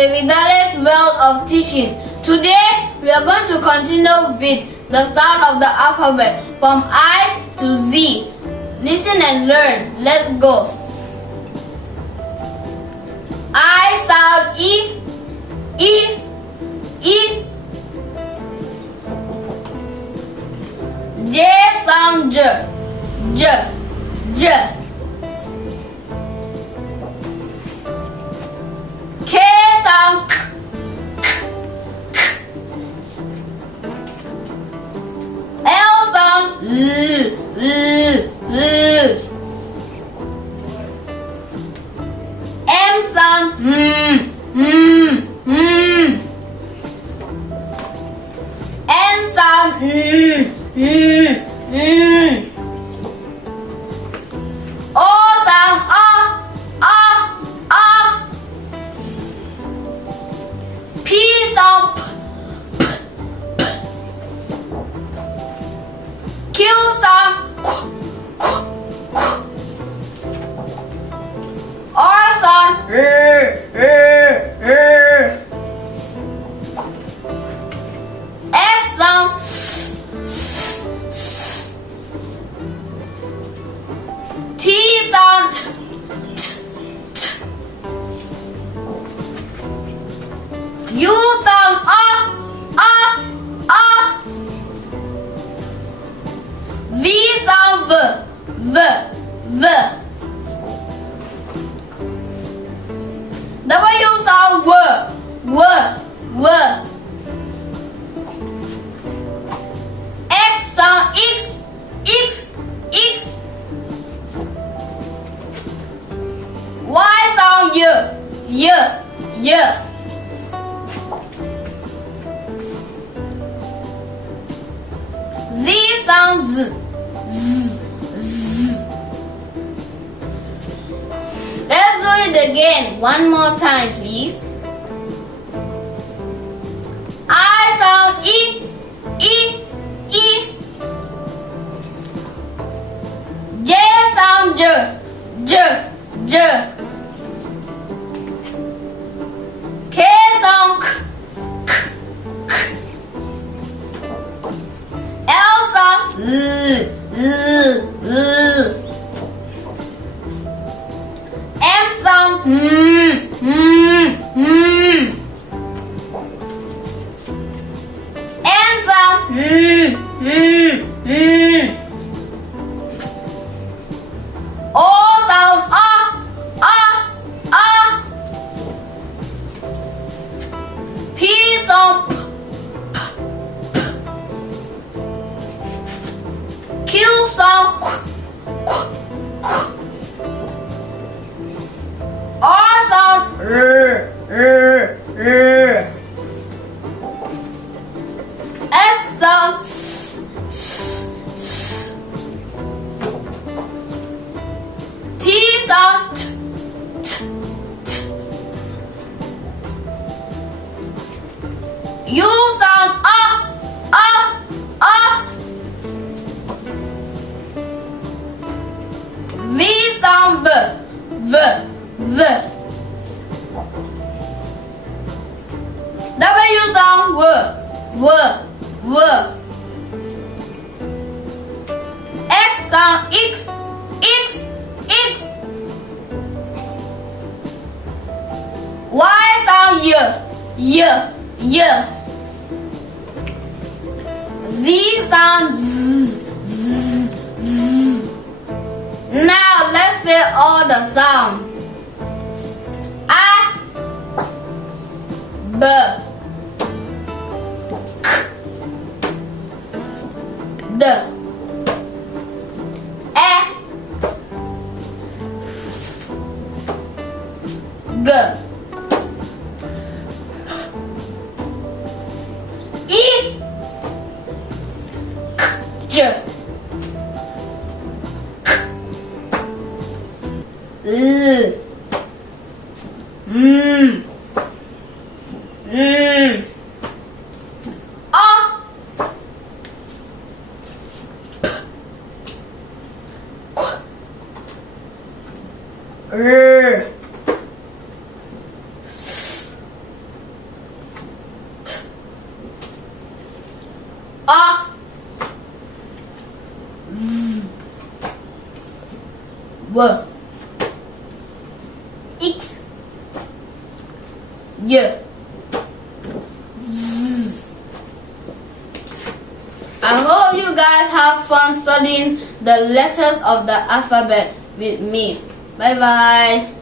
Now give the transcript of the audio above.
the Vidale's world of teaching. Today, we are going to continue with the sound of the alphabet from I to Z. Listen and learn. Let's go. I sound E, E, E. J sound J, J, J. K sound K, K, K. L sound L, L, L. M sound N sound O sound A. P sound P. Q sound Q. R sound R. S sound S. T sound T. U sound A. V sound V. W sound W. X sound X. Y sound Y. Z sound Z. Let's do it again. One more time, please. I sound E. J sound J. K sound K. L sound L. M sound N sound O sound A. P sound P. Q sound Q. R sound R. S sound S. T sound T. U sound A. V sound V. W sound W. X sound X. Y sound Y. Z sound Z. Now let's say all the sound. A, B, K, D, E, G, K, J, L, A, V, W, X, Y, Z. I hope you guys have fun studying the letters of the alphabet with me. Bye bye.